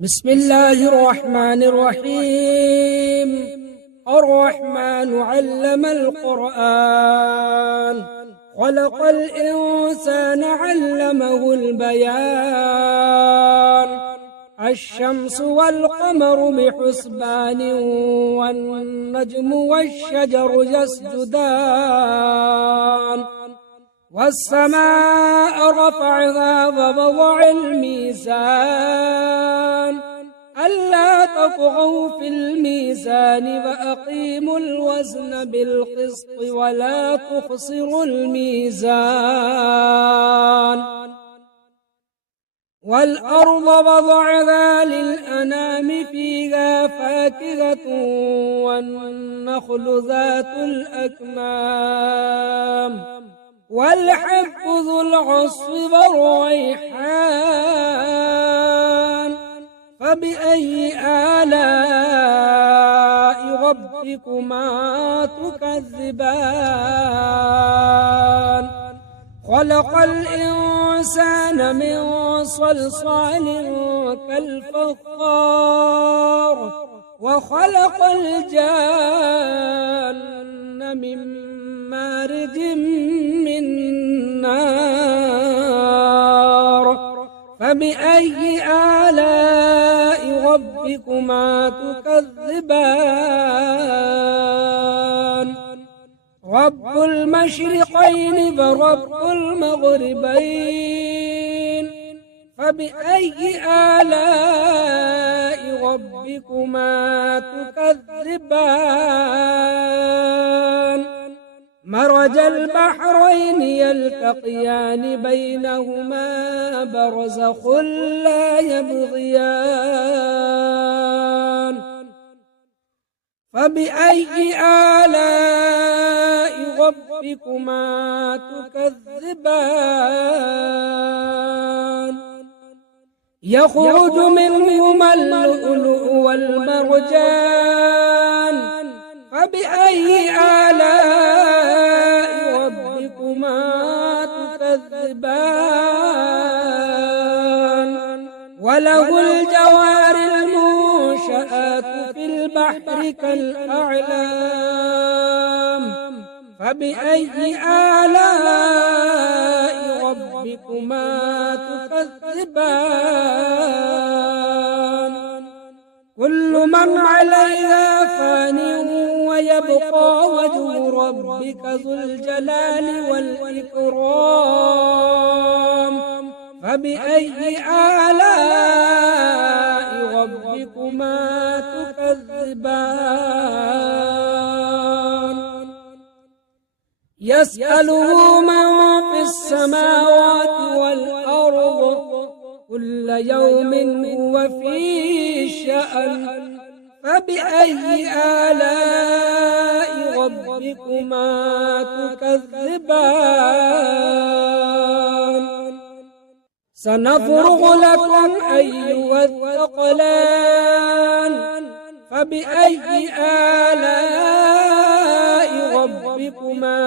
بسم الله الرحمن الرحيم. الرحمن علم القرآن، خلق الإنسان علمه البيان. الشمس والقمر بحسبان، والنجم والشجر يسجدان. والسماء رفعها ووضع الميزان، ألا تطغوا في الميزان وأقيموا الوزن بالقسط ولا تخسروا الميزان. والأرض وضعها للأنام، فيها فاكهة والنخل ذات الأكمام، والحب ذو العصف والريحان. فبأي آلاء ربكما تكذبان؟ خلق الإنسان من صلصال كالفخار، وخلق الجان من مارج من نار. فبأي آلاء ربكما تكذبان؟ رب المشرقين ورب المغربين، فبأي آلاء ربكما تكذبان؟ مرج البحرين يلتقيان، بينهما برزخ لا يبغيان. فبأي آلاء ربكما تكذبان؟ يخرج منهما اللؤلؤ والمرجان، فبأي آلاء ربكما تكذبان؟ وله الجوار المنشآت في البحر كالأعلام، فبأي آلاء ربكما تكذبان؟ كل من عليها فان، ويبقى وجه ربك ذو الجلال والإكرام. فبأي آلاء ربكما تكذبان؟ يسأله من في السماوات والأرض، كل يوم هو في شأن. فبأي آلاء ربكما تكذبان؟ سنفرغ لكم أيها الثقلان، فبأي آلاء ربكما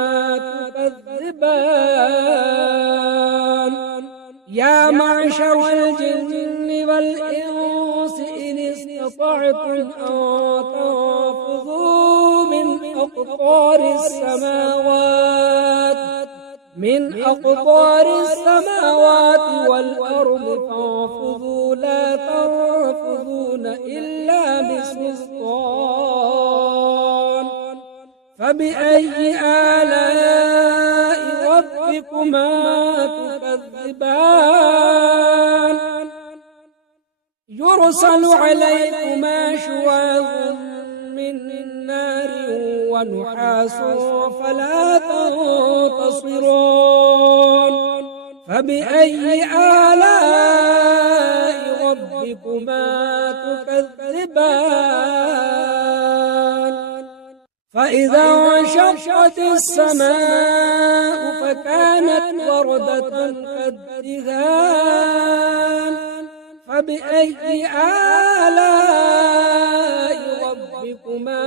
تكذبان؟ يا معشر الجن والإنس إن استطعتم أن تنفذوا من أقطار السماوات والأرض، فانفذوا لا تنفذون إلا بسلطان. فبأي آلاء ربكما تكذبان؟ يرسل عليكما شواظ من نار ونحاس فلا تنتصران. فبأي آلاء ربكما تكذبان؟ فإذا انشقت السماء فكانت وردة كالدهان. فبأي آلاء ربكما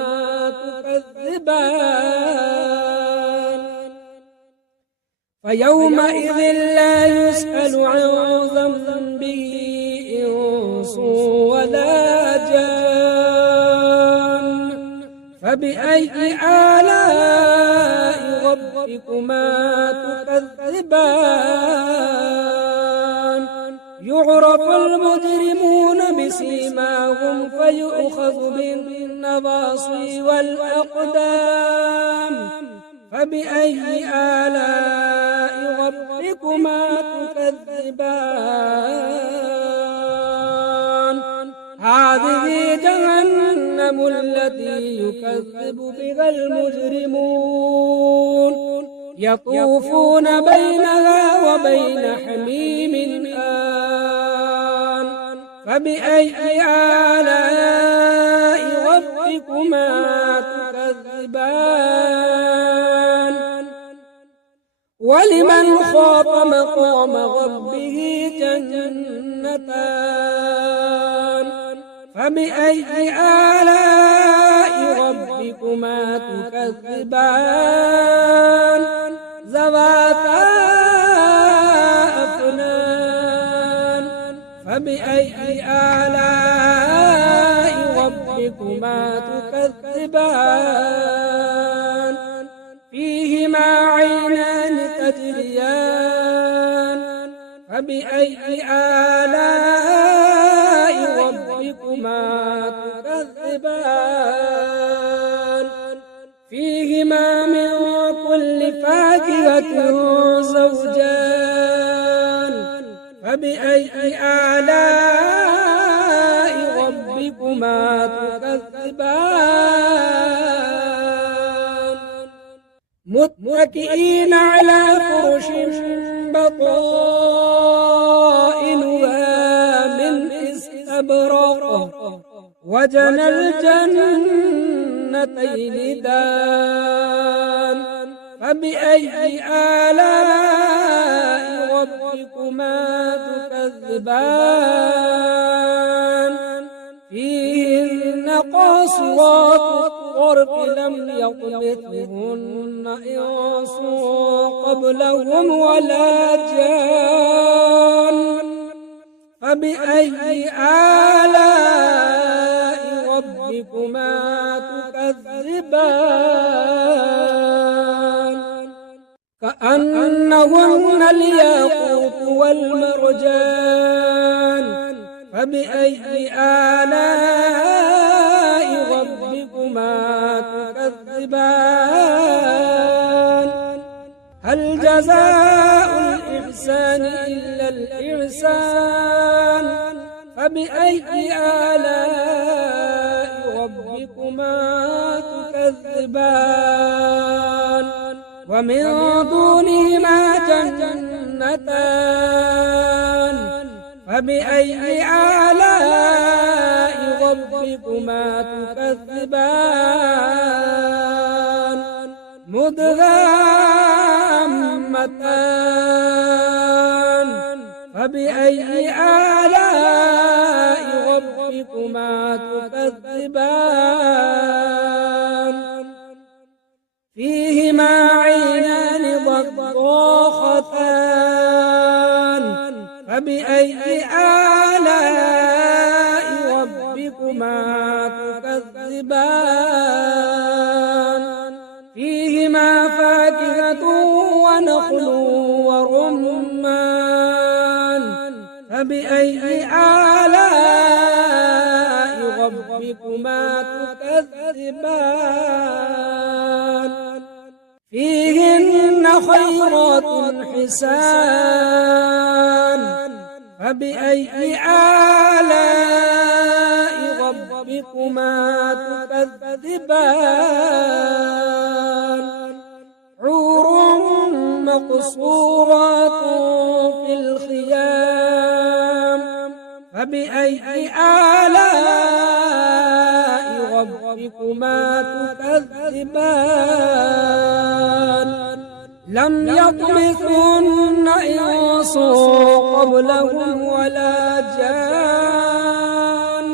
تكذبان؟ فيومئذ لا يسأل عن ذنبه إنس ولا جان فبأي آلاء ربكما تكذبان يعرف المجرمون بسيماهم فيؤخذ بالنواصي والأقدام فبأي آلاء ربكما تكذبان هذه جهنم التي يكذب بها المجرمون يطوفون بينها وبين حميم آن فبأي آلاء ربكما تكذبان ولمن خاف مقام ربه جنتان فبأي آلاء ربكما تكذبان ذواتا أفنان فبأي آلاء ربكما تكذبان فيهما عينان تجريان فبأي آلاء ربكما تكذبان فيهما من كل فاكهة زوجان فبأي آلاء ربكما تكذبان متكئين على فرش بطائنها من استبرق وجنى الجنتين دان فبأي آلاء ربكما تكذبان فيهن قاصرات الطرف لم يطمثهن إنس قبلهم ولا جان فبأي آلاء ربكما تكذبان كأنهن الياقوت والمرجان فبأي آلاء ربكما تكذبان هل جزاء الإحسان إلا الإحسان فبأي آلاء ربكما تكذبان ومن دونهما جنتان فبأي آلاء ربكما تكذبان مدغامتان فبأي آلاء ربكما تكذبان فيهما عينان ضاختان فبأي آلاء ربكما تكذبان فيهما فاكهة ونخل ورمان فبأي آلاء ربكما تكذبان فيهن خيرات حسان فبأي آلاء ربكما تكذبان حور مقصورات في الخيام فبأي آلاء ربكما تكذبان لم يطمثهن إنس قبلهم ولا جان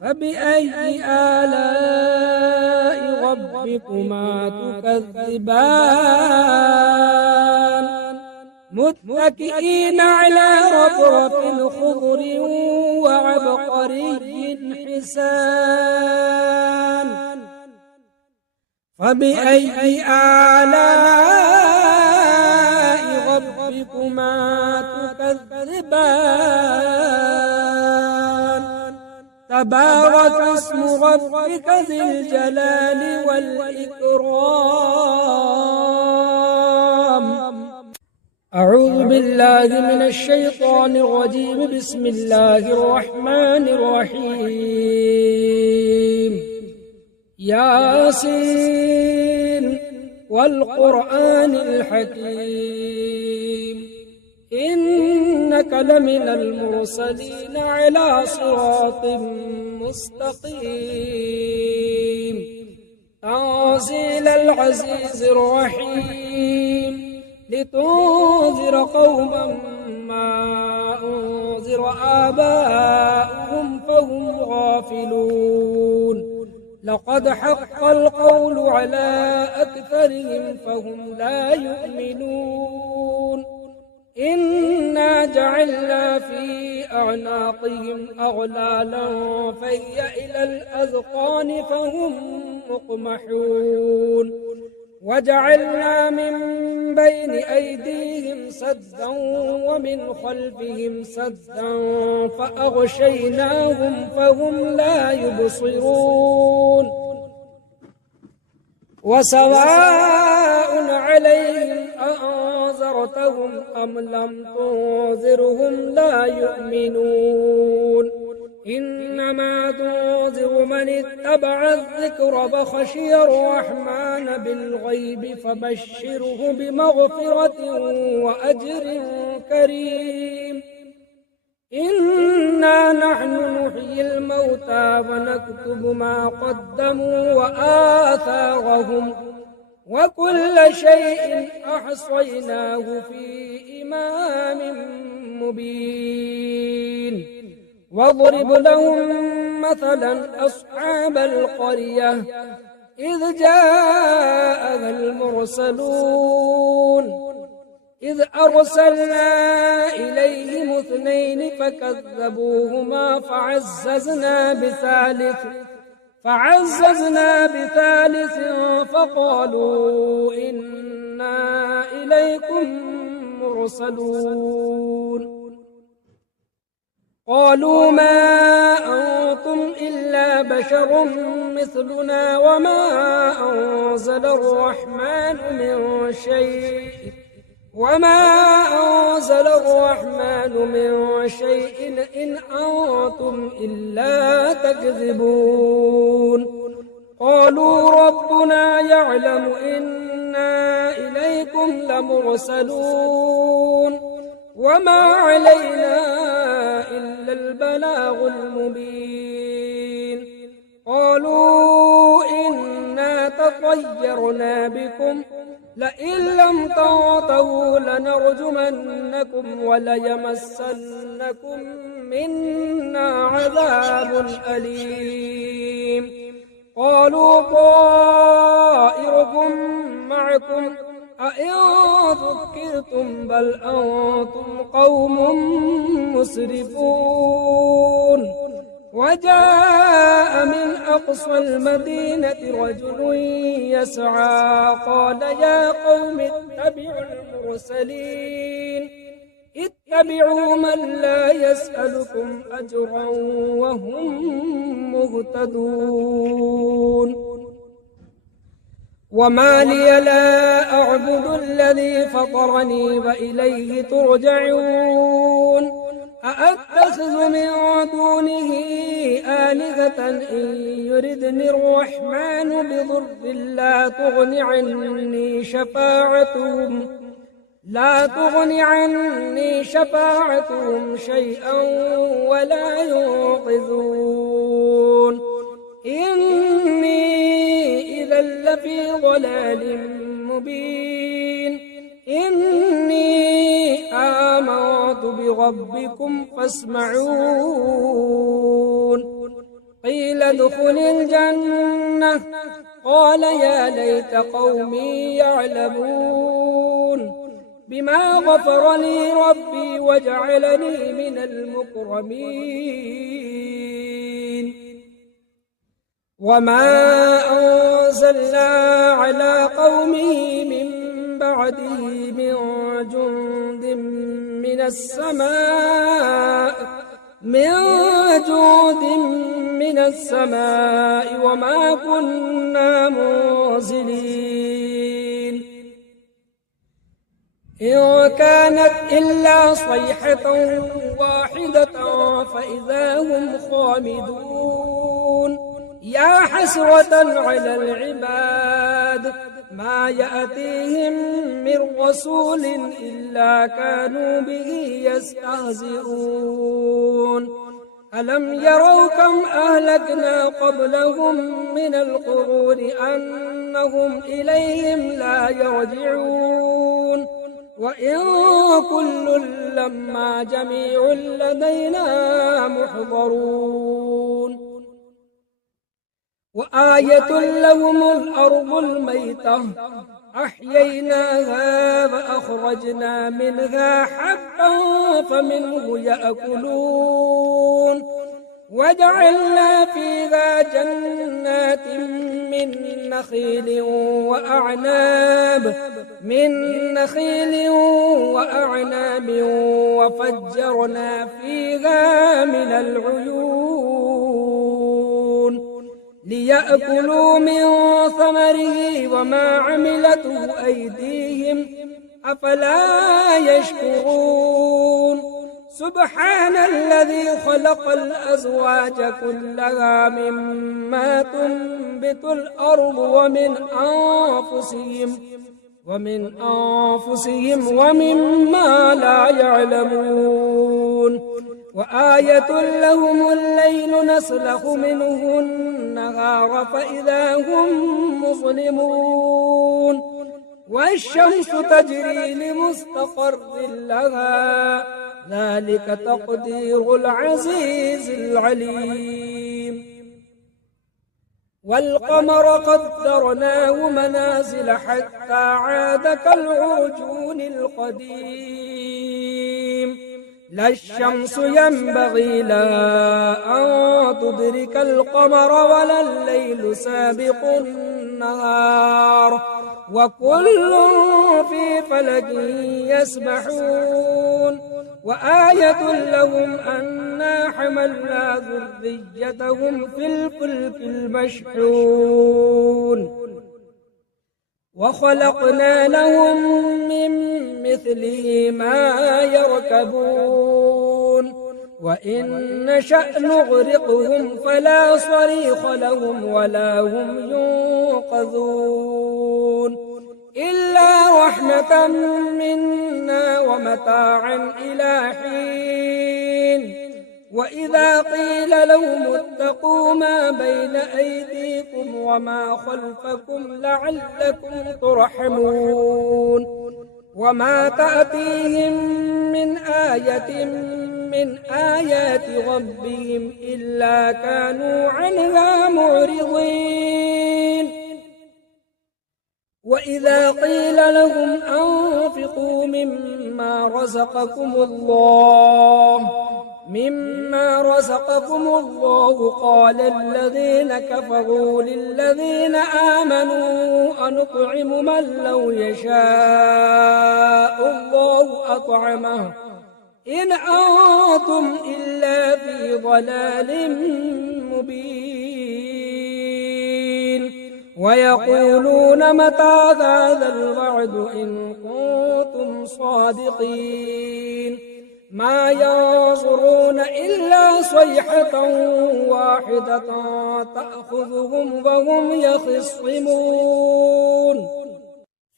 فبأي آلاء ربكما تكذبان متكئين على رفرف خضر وعبقري حسان فبأي آلاء ربكما تكذبان تبارك اسم ربك ذي الجلال والإكرام أعوذ بالله من الشيطان الرجيم بسم الله الرحمن الرحيم ياسين والقرآن الحكيم إنك لمن المرسلين على صراط مستقيم تنزيل العزيز الرحيم لتنذر قوما ما أنذر آباؤهم فهم غافلون لقد حق القول على أكثرهم فهم لا يؤمنون إنا جعلنا في أعناقهم أغلالا فهي إلى الأذقان فهم مقمحون وجعلنا من بين أيديهم سدا ومن خلفهم سدا فأغشيناهم فهم لا يبصرون وسواء عليهم أأنذرتهم أم لم تنذرهم لا يؤمنون إنما تنذر من اتبع الذكر فخشي الرحمن بالغيب فبشره بمغفرة وأجر كريم إنا نحن نحيي الموتى ونكتب ما قدموا وآثارهم وكل شيء أحصيناه في إمام مبين واضرب لهم مثلا أصحاب القرية إذ جاءها المرسلون إذ أرسلنا إليهم اثنين فكذبوهما فعززنا بثالث فقالوا إنا إليكم مرسلون قالوا ما أنتم إلا بشر مثلنا وما أنزل الرحمن من شيء إن أنتم إلا تكذبون قالوا ربنا يعلم إنا إليكم لمرسلون وما علينا إلا البلاغ المبين قالوا إنا تطيرنا بكم لئن لم تنتهوا لنرجمنكم وليمسنكم منا عذاب أليم قالوا طائركم معكم أئن ذكرتم بل أنتم قوم مسرفون وجاء من أقصى المدينة رجل يسعى قال يا قوم اتبعوا المرسلين اتبعوا من لا يسألكم أجرا وهم مهتدون وما لي لا أعبد الذي فطرني وإليه ترجعون أأتخذ من دونه آلهة إن يردني الرحمن بضر لا تغن عني شفاعتهم شيئا ولا ينقذون إني إذا لفي ضلال مبين إني آمنت بربكم فاسمعون قيل ادخل الجنة قال يا ليت قومي يعلمون بما غفر لي ربي وجعلني من المكرمين وما أنزلنا على قومه من بعده من جند من السماء وما كنا منزلين إن كانت إلا صيحة واحدة فإذا هم خامدون يا حسرة على العباد ما يأتيهم من رسول إلا كانوا به يستهزئون ألم يروا كم أهلكنا قبلهم من القرون أنهم إليهم لا يرجعون وإن كل لما جميع لدينا محضرون وآية لهم الأرض الميتة أحييناها فأخرجنا منها حبا فمنه يأكلون وجعلنا فيها جنات من نخيل وأعناب وفجرنا فيها من العيون ليأكلوا من ثمره وما عملته أيديهم أفلا يشكرون سبحان الذي خلق الأزواج كلها مما تنبت الأرض ومن أنفسهم ومما لا يعلمون وآية لهم الليل نسلخ منه النهار فإذا هم مظلمون والشمس تجري لمستقر لها ذلك تقدير العزيز العليم والقمر قدرناه منازل حتى عاد كالعرجون القديم لا الشمس ينبغي لها أن تدرك القمر ولا الليل سابق النهار وكل في فلك يسبحون وآية لهم أنا حملنا ذريتهم في الفلك المشحون وخلقنا لهم من مثله ما يركبون وإن نشأ نغرقهم فلا صريخ لهم ولا هم ينقذون إلا رحمة منا ومتاعا إلى حين وإذا قيل لهم اتقوا ما بين أيديكم وما خلفكم لعلكم ترحمون وما تأتيهم من آية من آيات ربهم إلا كانوا عنها معرضين وإذا قيل لهم أنفقوا مما رزقكم الله قال الذين كفروا للذين آمنوا أنطعم من لو يشاء الله أطعمه إن أنتم إلا في ضلال مبين ويقولون متى هذا الوعد إن كنتم صادقين ما ينظرون إلا صيحة واحدة تأخذهم وهم يخصمون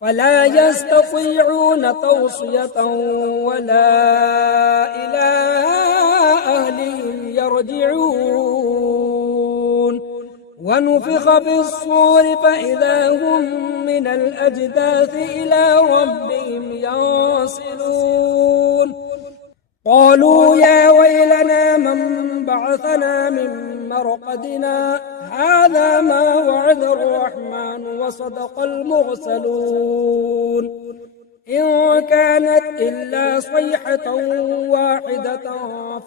فلا يستطيعون توصية ولا إلى أهلهم يرجعون ونفخ في الصور فإذا هم من الأجداث إلى ربهم ينسلون قالوا يا ويلنا من بعثنا من مرقدنا هذا ما وعد الرحمن وصدق المرسلون إن كانت إلا صيحة واحدة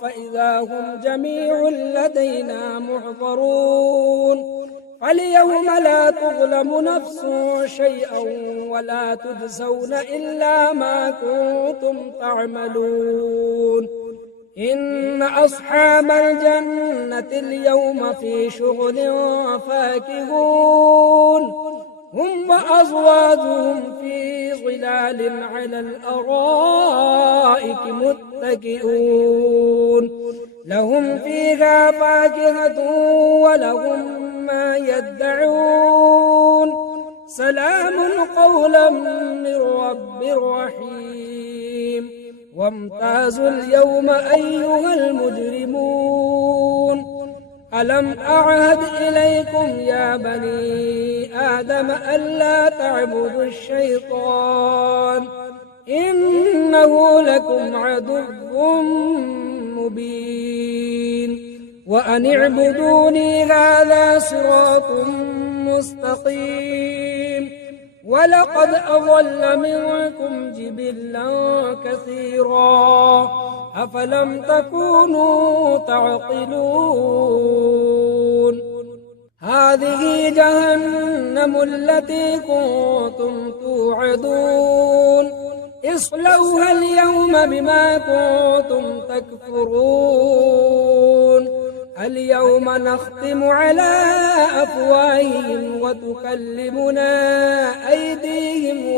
فإذا هم جميع لدينا محضرون فاليوم لا تظلم نفس شيئا ولا تجزون إلا ما كنتم تعملون إن أصحاب الجنة اليوم في شغل فاكهون هم وأزواجهم في ظلال على الأرائك متكئون لهم فيها فاكهة ولهم ما يدعون سلام قولا من رب رحيم وامتازوا اليوم أيها المجرمون ألم أعهد إليكم يا بني آدم ألا تعبدوا الشيطان إنه لكم عدو مبين وأن اعبدوني هذا صراط مستقيم ولقد أضل منكم جبلا كثيرا أفلم تكونوا تعقلون هذه جهنم التي كنتم توعدون اصلوها اليوم بما كنتم تكفرون اليوم نختم على أفواههم وتكلمنا أيديهم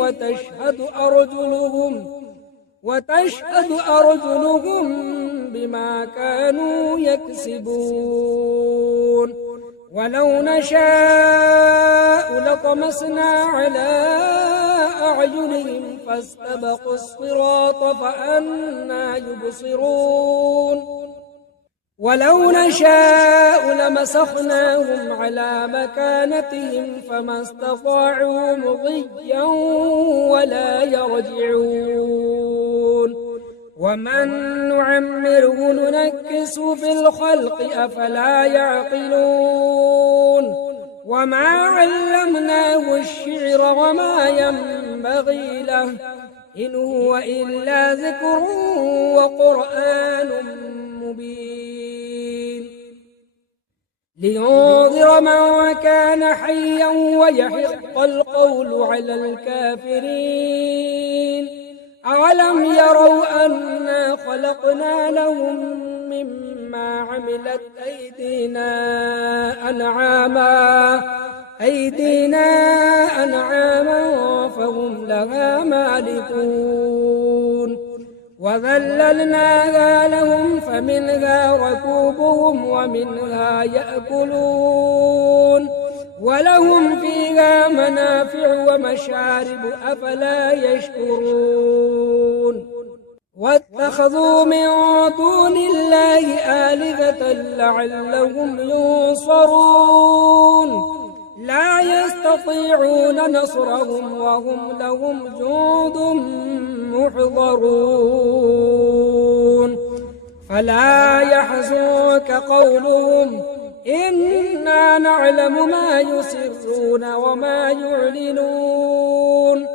وتشهد أرجلهم بما كانوا يكسبون ولو نشاء لطمسنا على أعينهم فاستبقوا الصراط فأنى يبصرون ولو نشاء لمسخناهم على مكانتهم فما استطاعوا مضيا ولا يرجعون ومن نعمره ننكس في الخلق أفلا يعقلون وما علمناه الشعر وما ينبغي له إن هو إلا ذكر وقرآن مبين لينذر من كان حيا ويحق القول على الكافرين أولم يروا أنا خلقنا لهم مما عملت أيدينا أنعاما فهم لها مالكون وذللناها لهم فمنها ركوبهم ومنها يأكلون ولهم فيها منافع ومشارب أفلا يشكرون واتخذوا من دون الله آلهة لعلهم ينصرون لا يستطيعون نصرهم وهم لهم جند محضرون فلا يحزنك قولهم إنا نعلم ما يسرون وما يعلنون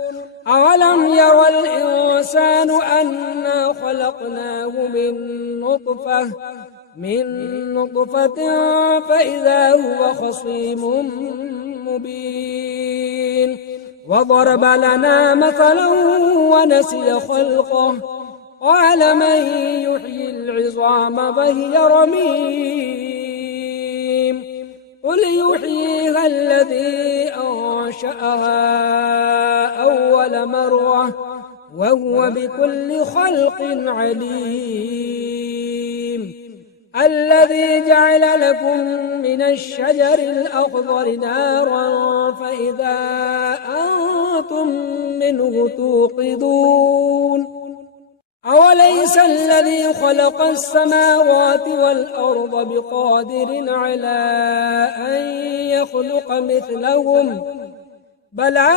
أولم ير الإنسان أنا خلقناه من نطفة فإذا هو خصيم مبين وضرب لنا مثلا ونسي خلقه قال من يحيي العظام فهي رميم قل يحييها الذي أنشأها أول مرة وهو بكل خلق عليم الذي جعل لكم من الشجر الأخضر نارا فإذا أنتم منه توقدون أوليس الذي خلق السماوات والأرض بقادر على أن يخلق مثلهم بلى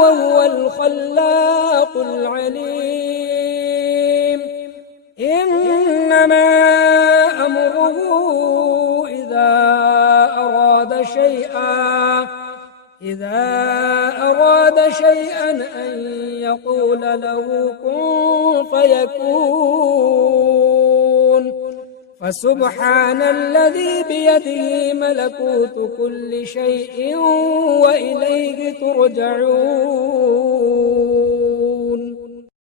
وهو الخلاق العليم إنما أمره إذا أراد شيئا إذا أراد شيئا أن يقول له كن فيكون فسبحان الذي بيده ملكوت كل شيء وإليه ترجعون